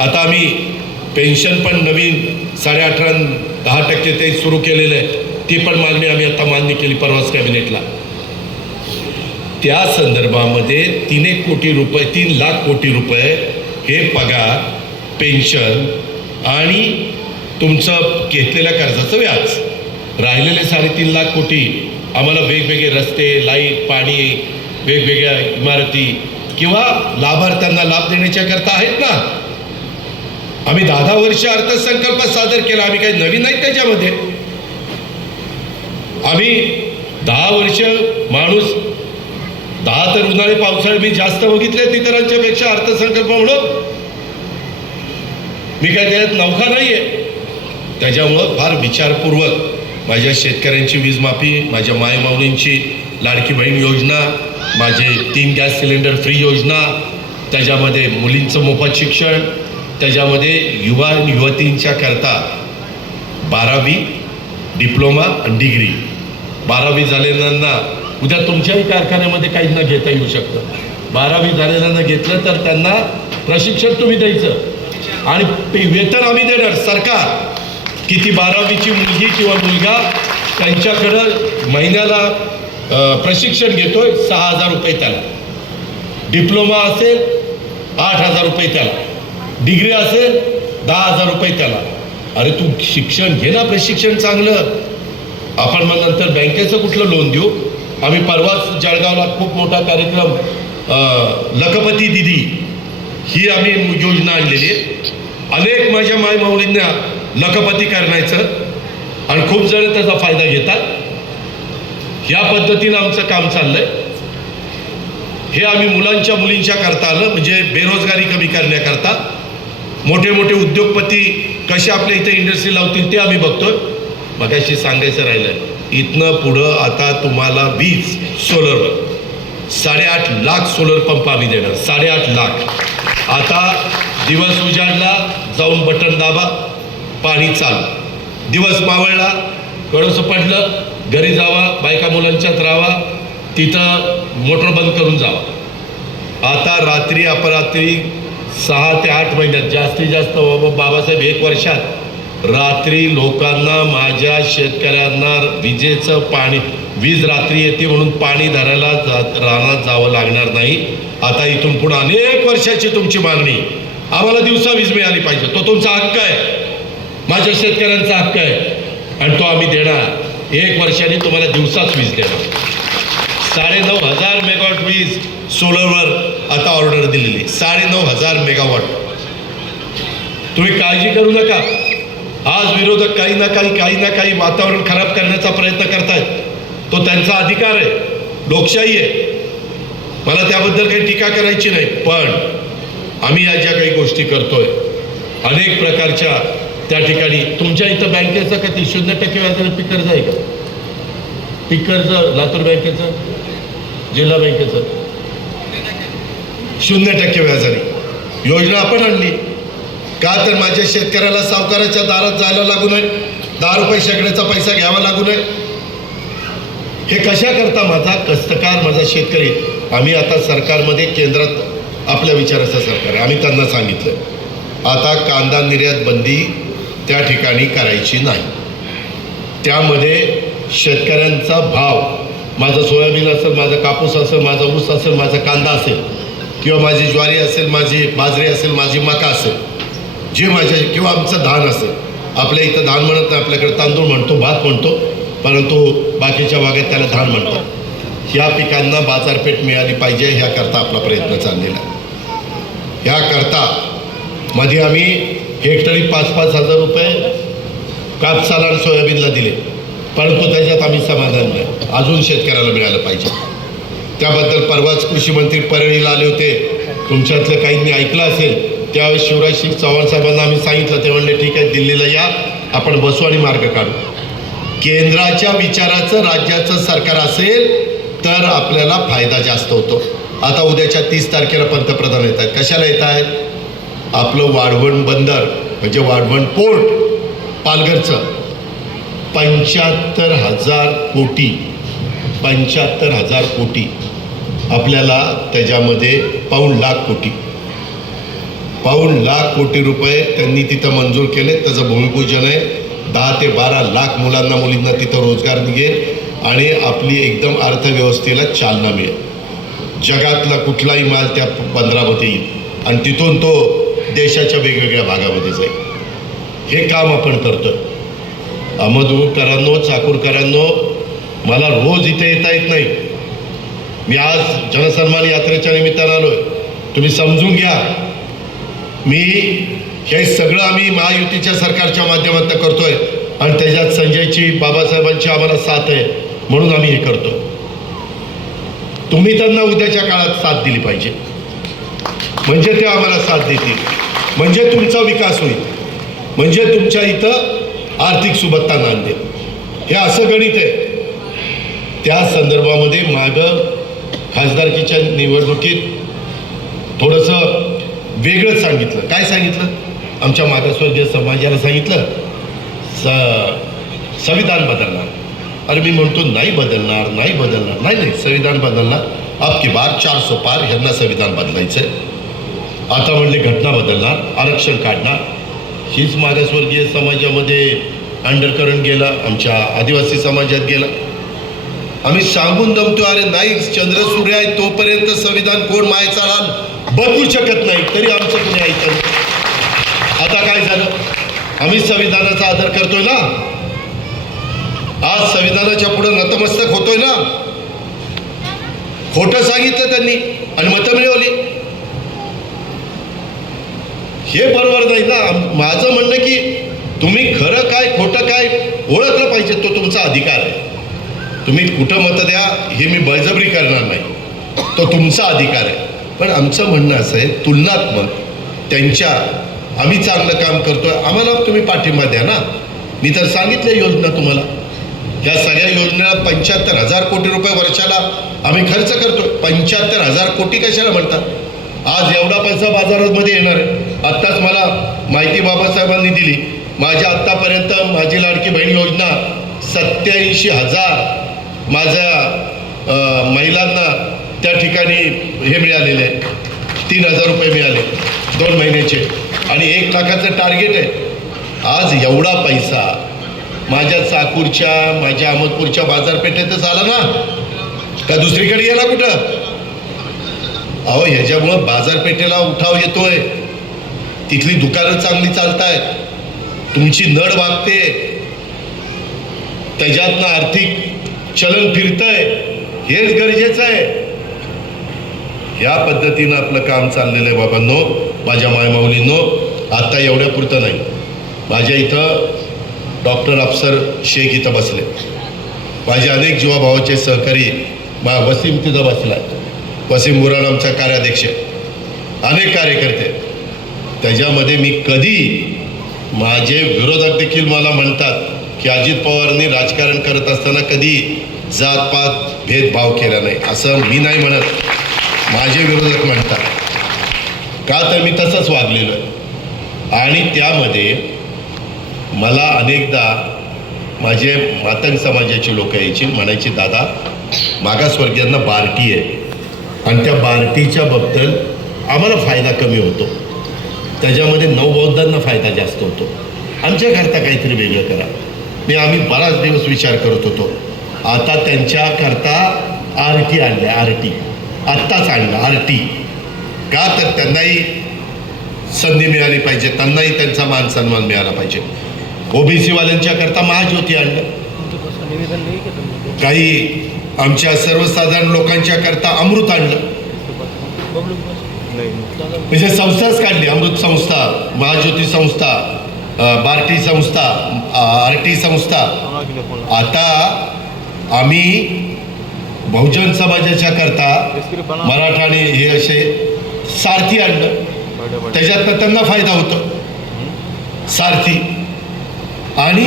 आता आम्ही पेन्शन पण नवीन 18.5% ते सुरू केलेलं आहे, ती पण मागणी आम्ही आता मान्य केली परवाच कॅबिनेटला. त्या संदर्भामध्ये 3 लाख कोटी रुपये हे पगार, पेन्शन आणि तुमचं घेतलेल्या कर्जाचं व्याज, राहिलेले 3.5 लाख कोटी आम्हाला वेगवेगळे रस्ते, लाईट, पाणी, वेगवेगळ्या इमारती किंवा लाभार्थ्यांना लाभ देण्याच्या करता आहेत ना. आम्ही 10 वर्ष अर्थसंकल्प सादर केला, आम्ही काही नवीन नाही त्याच्यामध्ये. आम्ही 10 वर्ष माणूस 10 तर उन्हाळे पावसाळे मी जास्त बघितले इतरांच्या पेक्षा अर्थसंकल्प म्हणून. मी काय त्यात नौका नाहीये. त्याच्यामुळं फार विचारपूर्वक माझ्या शेतकऱ्यांची वीज माफी, माझ्या मायमाऊलींची लाडकी बहीण योजना, माझे 3 गॅस सिलेंडर फ्री योजना, त्याच्यामध्ये मुलींचं मोफत शिक्षण, त्याच्यामध्ये युवा आणि युवतींच्या करता 12वी डिप्लोमा आणि डिग्री. 12वी झालेल्यांना उद्या तुमच्याही कारखान्यामध्ये काहींना घेता येऊ शकतं. 12वी झालेल्यांना घेतलं तर त्यांना प्रशिक्षण तुम्ही द्यायचं आणि वेतन आम्ही देणार सरकार. किती 12वीची मुलगी किंवा मुलगा त्यांच्याकडं महिन्याला प्रशिक्षण घेतोय 6,000 रुपये त्याला. डिप्लोमा असेल 8,000 रुपये त्याला. डिग्री असेल 10,000 रुपये त्याला. अरे तू शिक्षण घे ना, प्रशिक्षण चांगलं. आपण मग नंतर बँकेचं कुठलं लोन देऊ. आम्ही परवाच जळगावला खूप मोठा कार्यक्रम लखपती दिदी ही आम्ही योजना आणलेली आहे. अनेक माझ्या मायमाऊलींना लखपती करण्याचं आणि खूप जण त्याचा फायदा घेतात. ह्या पद्धतीनं आमचं काम चाललंय. हे आम्ही मुलींच्या करता आलं, म्हणजे बेरोजगारी कमी करण्याकरता. मोठे मोठे उद्योगपती कसे आपल्या इथे इंडस्ट्री लावतील ते आम्ही बघतोय. मगाशी सांगायचं राहिलं, इथनं पुढं आता तुम्हाला वीज सोलरवर 8.5 लाख सोलर पंप आम्ही देणार. 8.5 लाख. आता दिवस उजाडला जाऊन बटन दाबा, पाणी चालू. दिवस मावळला, थोडंसं पडलं, घरी जावा, बायका मुलांच्यात राहावा, तिथं मोटर बंद करून जावा. आता रात्री अपरात्री 6 ते 8 महिन्यात जास्तीत जास्त बाबासाहेब 1 वर्षात रात्री लोकांना, माझ्या शेतकऱ्यांना विजेचं पाणी, वीज रात्री येते म्हणून पाणी धरायला रानात जावं लागणार नाही. आता इथून पुढे अनेक वर्षाची तुमची मागणी, आम्हाला दिवसा वीज मिळाली पाहिजे. तो तुमचा हक्क आहे, माझ्या शेतकऱ्यांचा हक्क आहे आणि तो आम्ही देणार. 1 वर्षाने तुम्हाला दिवसाच वीज देणार. 9,500 मेगावॉट वीज सोलरवर आता ऑर्डर दिलेली. 9,500 मेगावॉट. तुम्ही काळजी करू नका. आज विरोधक काही ना काही वातावरण खराब करण्याचा प्रयत्न करतायत. तो त्यांचा अधिकार आहे, लोकशाही आहे. मला त्याबद्दल काही टीका करायची नाही. पण आम्ही या ज्या काही गोष्टी करतोय, अनेक प्रकारच्या त्या ठिकाणी तुमच्या इथं बँकेचं किती 0% व्याजाने पीक कर्ज आहे का? पीक कर्ज लातूर बँकेचं, जिल्हा बँकेचं 0% व्याजाने योजना आपण आणली. का तर माझ्या शेतकऱ्याला सावकाराच्या दारात जायला लागू नये, 10 रुपये शेकड्याचा पैसा घ्यावा लागू नये. हे कशा करता माझा कष्टकार, माझा शेतकरी. आम्ही आता सरकारमध्ये केंद्रात आपल्या विचाराचं सरकार आहे. आम्ही त्यांना सांगितलं आता कांदा निर्यात बंदी त्या ठिकाणी करायची नाही. त्यामध्ये शेतकऱ्यांचा भाव, माझं सोयाबीन असेल, माझा कापूस असेल, माझा ऊस असेल, माझा कांदा असेल किंवा माझी ज्वारी असेल, माझी बाजरी असेल, माझी मका असेल, जे माझ्या किंवा आमचं धान असेल. आपल्या इथं धान म्हणत नाही, आपल्याकडे तांदूळ म्हणतो, भात म्हणतो, परंतु बाकीच्या भागात त्याला धान म्हणतात. ह्या पिकांना बाजारपेठ मिळाली पाहिजे, ह्याकरता आपला प्रयत्न चाललेला आहे. ह्याकरता मध्ये आम्ही हेक्टरी 5-5 हजार रुपये कापसाला आणि सोयाबीनला दिले, परंतु त्याच्यात आम्ही समाधान नाही. अजून शेतकऱ्याला मिळालं पाहिजे. त्याबद्दल परवाच कृषी मंत्री परळीला आले होते. तुमच्यातलं काहींनी ऐकलं असेल. त्यावेळेस शिवराज सिंग चव्हाण साहेबांना आम्ही सांगितलं, ते म्हणले ठीक आहे, दिल्लीला या, आपण बसू आणि मार्ग काढू. केंद्राच्या विचाराचं राज्याचं सरकार असेल तर आपल्याला फायदा जास्त होतो. आता उद्याच्या 30 तारखेला पंतप्रधान येत आहेत. कशाला येत आहेत? आपलं वाढवण बंदर म्हणजे वाढवण पोर्ट पालघरचं 75,000 कोटी 75,000 कोटी आपल्याला त्याच्यामध्ये 1,50,00,000 कोटी पाऊण लाख कोटी रुपये त्यांनी तिथं मंजूर केले. त्याचं भूमिपूजन आहे. 10 ते 12 लाख मुलांना मुलींना तिथं रोजगार निघेल आणि आपली एकदम अर्थव्यवस्थेला चालना मिळेल. जगातला कुठलाही माल त्या बंदरामध्ये येईल आणि तिथून तो देशाच्या वेगवेगळ्या भागामध्ये जाईल. हे काम आपण करतोय. अहमदपूरकरांनो, चाकूरकरांनो, मला रोज इथे येता येत नाही. मी आज जनसन्मान यात्रेच्या निमित्तानं आलोय. तुम्ही समजून घ्या, मी हे सगळं आम्ही महायुतीच्या सरकारच्या माध्यमातून करतोय आणि त्याच्यात संजयची, बाबासाहेबांची आम्हाला साथ आहे म्हणून आम्ही हे करतोय. तुम्ही त्यांना उद्याच्या काळात साथ दिली पाहिजे, म्हणजे ते आम्हाला साथ देतील, म्हणजे तुमचा विकास होईल, म्हणजे तुमच्या इथं आर्थिक सुबत्ता नांदेल. हे असं गणित आहे. त्या संदर्भामध्ये मागं खासदारकीच्या निवडणुकीत थोडंसं वेगळंच सांगितलं. काय सांगितलं? आमच्या मागासवर्गीय समाजाला सांगितलं संविधान बदलणार. अरे मी म्हणतो नाही बदलणार, नाही बदलणार. नाही, संविधान बदलणार. अब की बार 400 पार, ह्यांना संविधान बदलायचं आहे. आता म्हणले घटना बदलणार, आरक्षण काढणार. हीच मागासवर्गीय समाजामध्ये अंडरकरंट गेला, आमच्या आदिवासी समाजात गेला. आम्ही सांगून दमतो, अरे नाही, चंद्र सूर्य आहे तोपर्यंत संविधान कोण मायचा लाल बदलू शकत नाही, तरी आमचं कोणी ऐकतं नाही. आता काय झालं? आम्ही संविधानाचा आदर करतोय ना, आज संविधानाच्या पुढे नतमस्तक होतोय ना. खोटं सांगितलं त्यांनी आणि मतं मिळवली. हे बरोबर नाही ना. माझं म्हणणं की तुम्ही खरं काय खोटं काय ओळखलं पाहिजे, तो तुमचा अधिकार आहे. तुम्ही कुठं मतं द्या हे मी बळजबरी करणार नाही, तो तुमचा अधिकार आहे. पण आमचं म्हणणं असं आहे, तुलनात्मक त्यांच्या आम्ही चांगलं काम करतोय, आम्हाला तुम्ही पाठिंबा द्या ना. मी तर सांगितल्या योजना तुम्हाला, या सगळ्या योजनेला 75,000 कोटी रुपये वर्षाला आम्ही खर्च करतो. 75,000 कोटी कशाला म्हणतात? आज एवढा पैसा बाजारामध्ये येणार आहे. आत्ताच मला माहिती बाबासाहेबांनी दिली. माझ्या आत्तापर्यंत माझी लाडकी बहीण योजना 87,000 माझ्या महिलांना त्या ठिकाणी हे मिळालेले आहे. 3,000 रुपये मिळाले 2 महिन्याचे आणि 1 लाखाचं टार्गेट आहे. आज एवढा पैसा माझ्या चाकूरच्या, माझ्या अहमदपूरच्या बाजारपेठेतच आला ना, का दुसरीकडे गेला कुठं? अहो, ह्याच्यामुळं बाजारपेठेला उठाव येतोय. तिथली दुकानं चांगली चालतायत, तुमची नड वागते, त्याच्यातनं आर्थिक चलन फिरतंय. हेच गरजेचं आहे. ह्या पद्धतीनं आपलं काम चाललेलं आहे बाबांनो, माझ्या मायमाऊलींनो. आता एवढ्या पुरतं नाही. माझ्या इथं डॉक्टर अफसर शेख इथं बसले, माझे अनेक जीवाभावाचे सहकारी. वसीम तिथं बसला, वसीम बुराण आमचा कार्याध्यक्ष, अनेक कार्यकर्ते. त्याच्यामध्ये मी कधी, माझे विरोधक देखील मला म्हणतात की अजित पवारांनी राजकारण करत असताना कधी जातपात भेदभाव केला नाही. असं मी नाही म्हणत, माझे विरोधक म्हणतात. का तर मी तसंच वागलेलो आहे. आणि त्यामध्ये मला अनेकदा माझे मातंग समाजाची लोक यायची, म्हणायची दादा मागासवर्गीयांना बार्टी आहे आणि त्या बार्टीच्या बद्दल आम्हाला फायदा कमी होतो, त्याच्यामध्ये नवबौद्धांना फायदा जास्त होतो, आमच्याकरता काहीतरी वेगळं करा. आम्ही बराच दिवस विचार करत होतो. आता त्यांच्याकरता RT आणले, RT आत्ताच आणलं RT. का तर त्यांनाही संधी मिळाली पाहिजे, त्यांनाही त्यांचा मान सन्मान मिळाला पाहिजे. OBC वाल्यांच्याकरता महाज्योती आणलं, काही आमच्या सर्वसाधारण लोकांच्या करता अमृत आणलं, म्हणजे संस्थाच काढली. अमृत संस्था, महाज्योती संस्था, बार्टी संस्था, RT संस्था. आता आम्ही बहुजन समाजाच्या करता मराठा आणि हे असे सारथी आणलं, त्याच्यातनं त्यांना फायदा होतो सारथी. आणि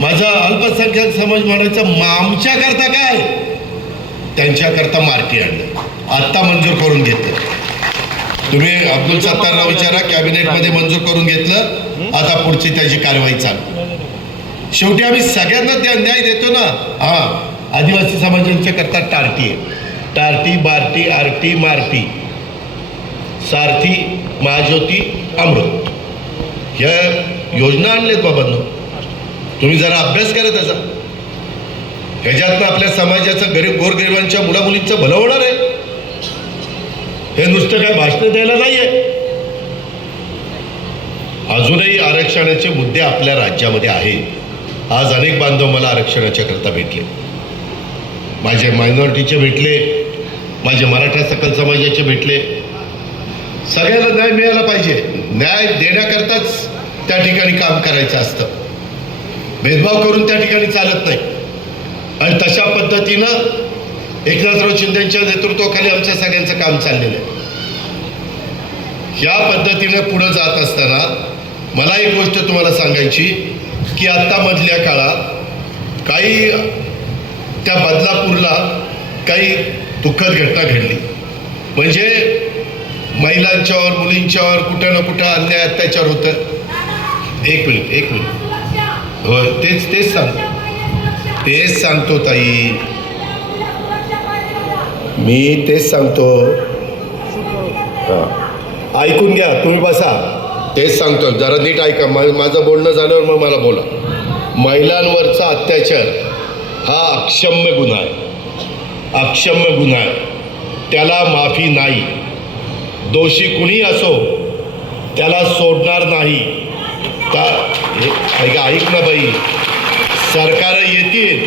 माझा अल्पसंख्याक समाज म्हणायचा आमच्याकरता काय, त्यांच्याकरता मार्टी आणलं, आत्ता मंजूर करून घेतलं. तुम्ही अब्दुल सत्तारला विचारा, कॅबिनेटमध्ये मंजूर करून घेतलं, आता पुढची त्याची कारवाई चालू. शेवटी आम्ही सगळ्यांना त्या न्याय देतो ना. हां, आदिवासी समाजांच्या करता टार्टी आहे, टार्टी, बार्टी, RT, मार्टी, सारथी, महाज्योती, अमृत ह्या योजना आणल्यात बाबांनो. तुम्ही जरा अभ्यास करा त्याचा. ह्याच्यातनं आपल्या समाजाचं गोरगरिबांच्या मुलामुलींचं भलं होणार आहे. हे नुसतं काय भाषणं द्यायला नाही आहे. अजूनही आरक्षणाचे मुद्दे आपल्या राज्यामध्ये आहेत. आज अनेक बांधव मला आरक्षणाच्या करता भेटले. माझे मायनॉरिटीचे भेटले, माझे मराठा सकल समाजाचे भेटले. सगळ्याला न्याय मिळाला पाहिजे. न्याय देण्याकरताच त्या ठिकाणी काम करायचं असतं. भेदभाव करून त्या ठिकाणी चालत नाही. आणि तशा पद्धतीनं एकनाथराव शिंदेच्या नेतृत्वाखाली आमच्या सगळ्यांचं काम चाललेलं आहे. ह्या पद्धतीनं पुढं जात असताना मला एक गोष्ट तुम्हाला सांगायची की आत्तामधल्या काळात काही त्या बदलापूरला काही दुःखद घटना घडली. म्हणजे महिलांच्यावर, मुलींच्यावर कुठं ना कुठं अन्याय अत्याचार होतं. एक मिनिट होय, तेच सांगतो ताई, मी तेच सांगतो. हां, ऐकून घ्या, तुम्ही बसा. तेच सांगतो, जरा नीट ऐका. माझं बोलणं झाल्यावर मग मला बोला. महिलांवरचा अत्याचार हा अक्षम्य गुन्हा आहे. अक्षम्य गुन्हा आहे. त्याला माफी नाही. दोषी कुणी असो त्याला सोडणार नाही. ऐक ना बाई, सरकारं येतील,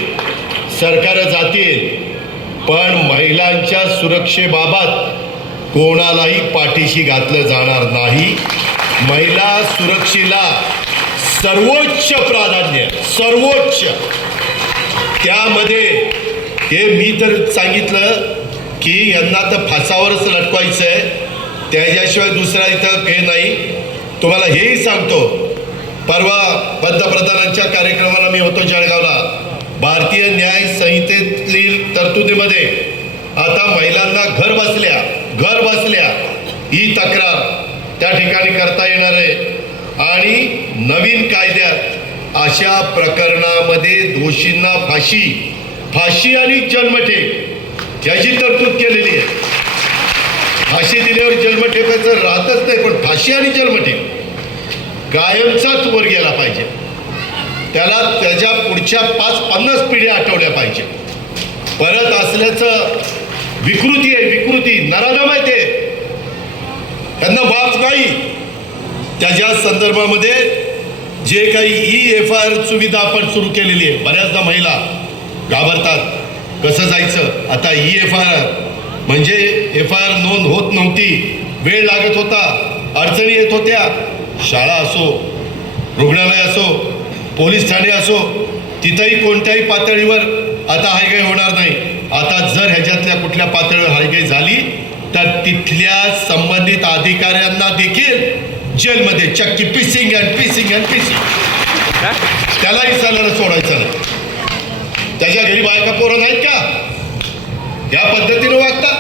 सरकारं जातील, पण महिलांच्या सुरक्षेबाबत कोणालाही पाठीशी घातलं जाणार नाही. महिला सुरक्षेला सर्वोच्च प्राधान्य, सर्वोच्च. त्यामध्ये हे मी तर सांगितलं की यांना तर फासावरच लटकवायचं आहे, त्याच्याशिवाय दुसरा इथं हे नाही. तुम्हाला हेही सांगतो, परवा पंतप्रधानांच्या कार्यक्रमाला मी होतो जळगावला. भारतीय न्याय संहितेतील तरतुदीमध्ये आता महिलांना घर बसल्या ही तक्रार त्या ठिकाणी करता येणार आहे. आणि नवीन कायद्यात अशा प्रकरणामध्ये दोषींना फाशी आणि जन्मठेप याची तरतूद केलेली आहे. फाशी दिल्यावर जन्मठेपाचं राहतच नाही, पण फाशी आणि जन्मठेप कायमचाच वर गेला पाहिजे. त्याला त्याच्या पुढच्या 5-50 पिढ्या आठवल्या पाहिजे. परत असल्याचं विकृती आहे, विकृती नराधम आहे. ते त्यांना वाच नाही. त्याच्या संदर्भामध्ये जे काही EFIR सुविधा आपण सुरू केलेली आहे, बऱ्याचदा महिला घाबरतात, कसं जायचं. आता EFIR म्हणजे FIR नोंद होत नव्हती, वेळ लागत होता, अडचणी येत होत्या. शाळा असो, रुग्णालय असो, पोलीस ठाणे असो, तिथंही कोणत्याही पातळीवर आता हायगाई होणार नाही. आता जर ह्याच्यातल्या कुठल्या पातळीवर हायगाई झाली तर तिथल्या संबंधित अधिकाऱ्यांना देखील जेलमध्ये चक्की पिसिंग अँड पिसिंग. त्यालाही सलाला सोडायचं नाही. त्याच्या घरी बायका पोरं नाहीत का? या पद्धतीनं वागतात.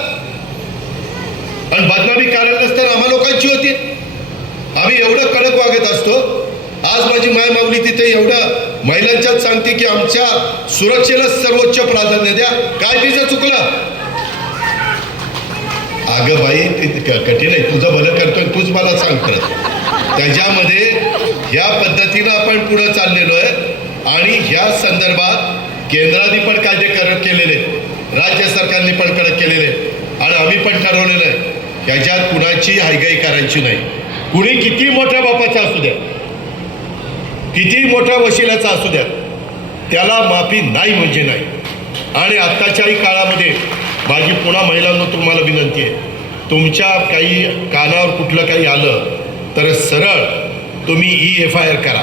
आणि बदनामी कारण नसताना आम्हा लोकांची होती. आम्ही एवढं कडक वागत असतो. आज माझी माय माऊली तिथे एवढं महिलांच्याच सांगते की आमच्या सुरक्षेला सर्वोच्च प्राधान्य द्या. काय तिचं चुकलं? अगं बाई, कठीण आहे. तुझं भलं करतोय, तूच मला सांग करत. त्याच्यामध्ये ह्या पद्धतीनं आपण पुढं चाललेलो आहे. आणि ह्या संदर्भात केंद्राने पण कायदे कडक केलेले, राज्य सरकारने पण कडक केलेले, आणि आम्ही पण ठरवलेलं आहे ह्याच्यात कुणाची हायगाई करायची नाही. कुणी किती मोठ्या बापाचा असू द्या, किती मोठ्या वशिलाचा असू द्या, त्याला माफी नाही म्हणजे नाही. आणि आत्ताच्याही काळामध्ये माझी पुन्हा महिलांना तुम्हाला विनंती आहे, तुमच्या काही कानावर कुठलं काही आलं तर सरळ तुम्ही EFIR करा.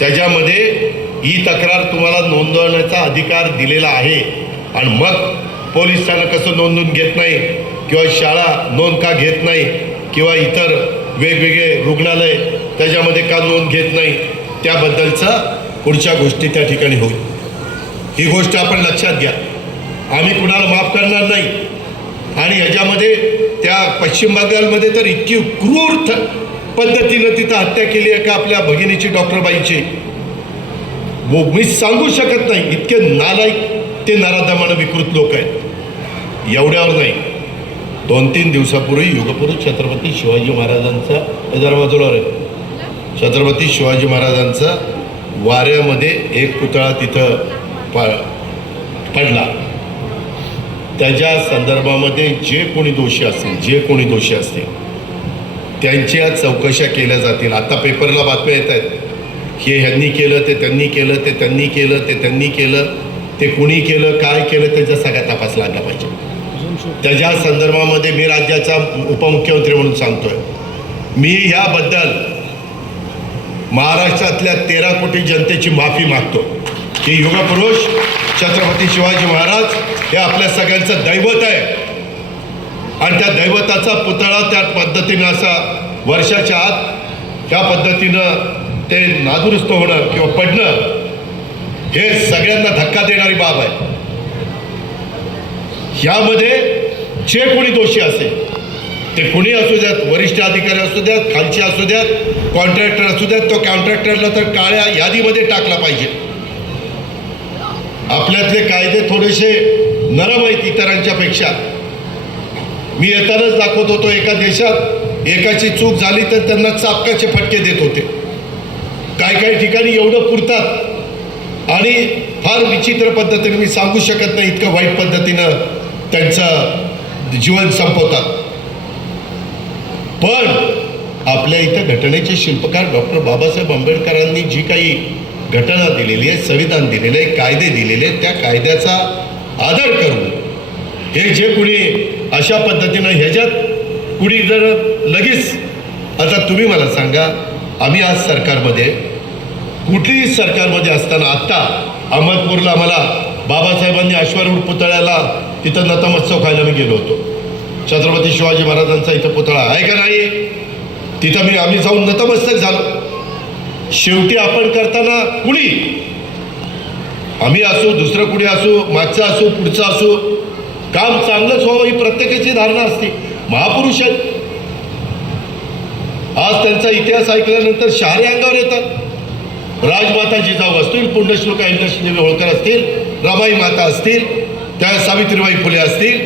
त्याच्यामध्ये तक्रार तुम्हाला नोंदवण्याचा अधिकार दिलेला आहे. आणि मग पोलीस स्थानक कसं नोंदवून घेत नाही, किंवा शाळा नोंद का घेत नाही, किंवा इतर वेगवेगळे रुग्णालय त्याच्यामध्ये का नोंद घेत नाही, त्याबद्दलचा पुढच्या गोष्टी त्या ठिकाणी होईल. ही गोष्ट आपण लक्षात घ्या. आम्ही कुणाला माफ करणार नाही. आणि ह्याच्यामध्ये त्या पश्चिम बंगालमध्ये तर इतकी क्रूर पद्धतीनं तिथं हत्या केली आहे का आपल्या भगिनीची, डॉक्टरबाईची, मी सांगू शकत नाही. इतके नालायक ते नराधमानं विकृत लोक आहेत. एवढ्यावर नाही, 2-3 दिवसापूर्वी युगपुरुष छत्रपती शिवाजी महाराजांचा हे जरा बाजूला रे छत्रपती शिवाजी महाराजांचा वाऱ्यामध्ये एक पुतळा तिथं पडला. त्याच्या संदर्भामध्ये जे कोणी दोषी असतील त्यांच्या चौकशा केल्या जातील. आता पेपरला बातम्या येत आहेत हे ह्यांनी केलं, ते त्यांनी केलं, ते त्यांनी केलं, ते त्यांनी केलं, ते कुणी केलं, काय केलं, त्याचा सगळा तपास लागला पाहिजे. त्याच्या संदर्भामध्ये मी राज्याचा उपमुख्यमंत्री म्हणून सांगतोय, मी याबद्दल महाराष्ट्रातल्या 13 कोटी जनतेची माफी मागतो की युगपुरुष छत्रपती शिवाजी महाराज हे आपल्या सगळ्यांचं दैवत आहे आणि त्या दैवताचा पुतळा त्या पद्धतीनं असा वर्षाच्या आत त्या पद्धतीनं ते नादुरुस्त होणं किंवा पडणं हे सगळ्यांना धक्का देणारी बाब आहे. यामध्ये जे कोणी दोषी असेल ते कोणी असू द्यात, वरिष्ठ अधिकारी असू द्यात, खालचे असू द्यात, कॉन्ट्रॅक्टर असू द्यात, तो कॉन्ट्रॅक्टरला तर काळ्या यादीमध्ये टाकला पाहिजे. आपल्यातले कायदे थोडेसे नरम आहेत इतरांच्या पेक्षा. मी येतानाच दाखवत होतो एका देशात एकाची चूक झाली तर त्यांना चापकाचे फटके देत होते. काही ठिकाणी एवढं पुरतात आणि फार विचित्र पद्धतीने मी सांगू शकत नाही इतकं वाईट पद्धतीनं त्यांचं जीवन संपवतात. पण आपल्या इथं घटनेचे शिल्पकार डॉक्टर बाबासाहेब आंबेडकरांनी जी काही घटना दिलेली आहे, संविधान दिलेलं आहे, कायदे दिलेले आहेत, त्या कायद्याचा आदर करून हे जे कुणी अशा पद्धतीनं ह्याच्यात कुणी जर लगेच, आता तुम्ही मला सांगा, आम्ही आज सरकारमध्ये कुठलीही सरकारमध्ये असताना आत्ता अहमदपूरला मला बाबासाहेबांनी अश्वारूढ पुतळ्याला तिथं नतमस्तक व्हायला मी गेलो होतो. छत्रपती शिवाजी महाराजांचा इथं पुतळा आहे का नाही, तिथं आम्ही जाऊन नतमस्तक झालो. शेवटी आपण करताना कुणी, आम्ही असू, दुसरं कुणी असू, मागचं असू, पुढचं असू, काम चांगलंच व्हावं ही प्रत्येकाची धारणा असते. महापुरुष आहेत. आज त्यांचा इतिहास ऐकल्यानंतर शहारे अंगावर येतात. राजमाता जिजाऊ असतील, पुण्यश्लोक अहिल्यादेवी होळकर असतील, रमाई माता असतील, त्या सावित्रीबाई फुले असतील,